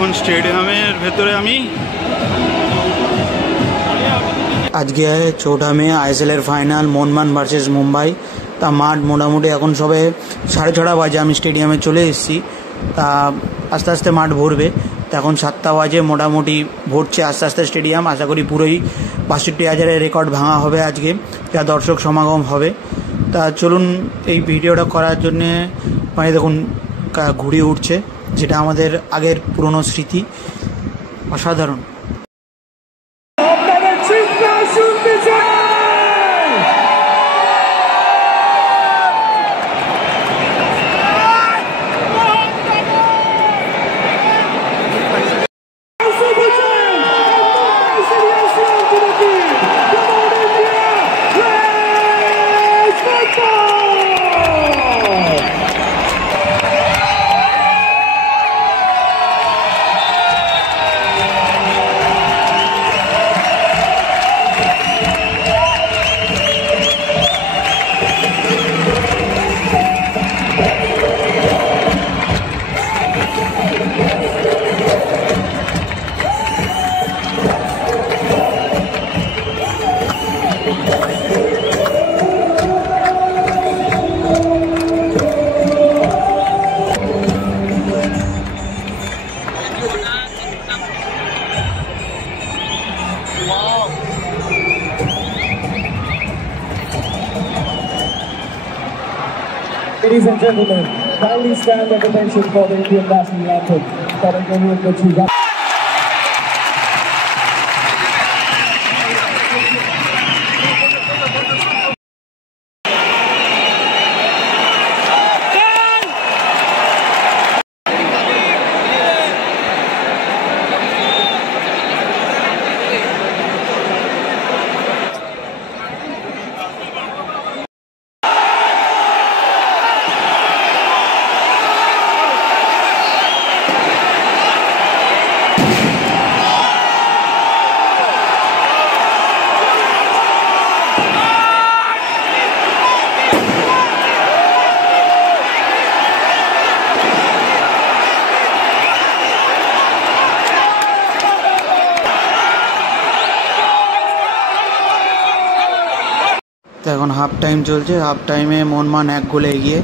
এখন স্টেডিয়ামের ভেতরে আমি। আজকে 4 মে আইএসএলের ফাইনাল মোহনবাগান ভার্সেস মুম্বাই। তা মাঠ মোটামুটি এখন সবে 6:30 বাজে, আমি স্টেডিয়ামে চলে এসেছি। তা আস্তে আস্তে মাঠ ভরবে। তো এখন 7টা বাজে, মোটামুটি ভরছে আস্তে আস্তে স্টেডিয়াম। আশা করি পুরোই 62,000-এর রেকর্ড ভাঙা হবে আজকে, যা দর্শক সমাগম হবে। তা চলুন, এই ভিডিওটা করার জন্যে মানে দেখুন ঘুরে উঠছে, যেটা আমাদের আগের পুরনো স্মৃতি। অসাধারণ। Ladies and gentlemen, kindly stand at attention for the Indian national anthem. তো এখন হাফ টাইম চলছে। হাফ টাইমে মোহনবাগান 1 গোলে এগিয়ে।